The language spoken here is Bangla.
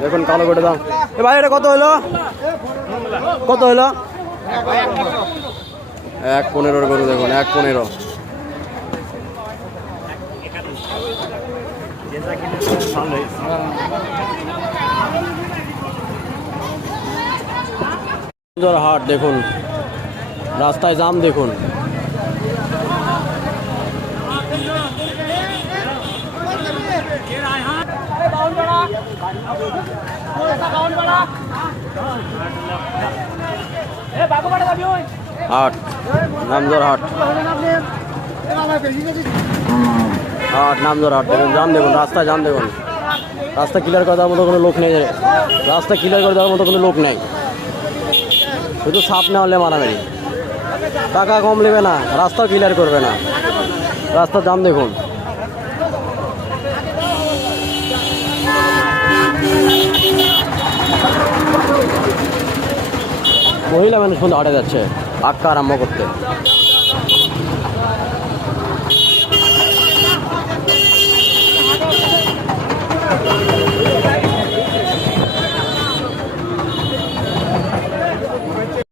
দেখুন কালো করে দাম। এ ভাই এটা কত হলো? কত হলো? 1.15 গরু দেখুন, 1.15। হাট দেখুন, রাস্তায় জাম দেখুন। হাট নামজোর হাট, হাট নামজোর হাট দেখুন, জাম দেখুন, রাস্তায় জাম দেখুন। রাস্তা ক্লিয়ার করে দেওয়ার মতো কোনো লোক নেই, রাস্তা ক্লিয়ার করে দেওয়ার মতো কোনো লোক নেই, শুধু সাপ না হলে মারামারি। টাকা কম নেবে না, রাস্তাও ক্লিয়ার করবে না, রাস্তার জাম দেখুন। মহিলা মানুষ কিন্তু হাটে যাচ্ছে আটকা আরম্ভ করতে।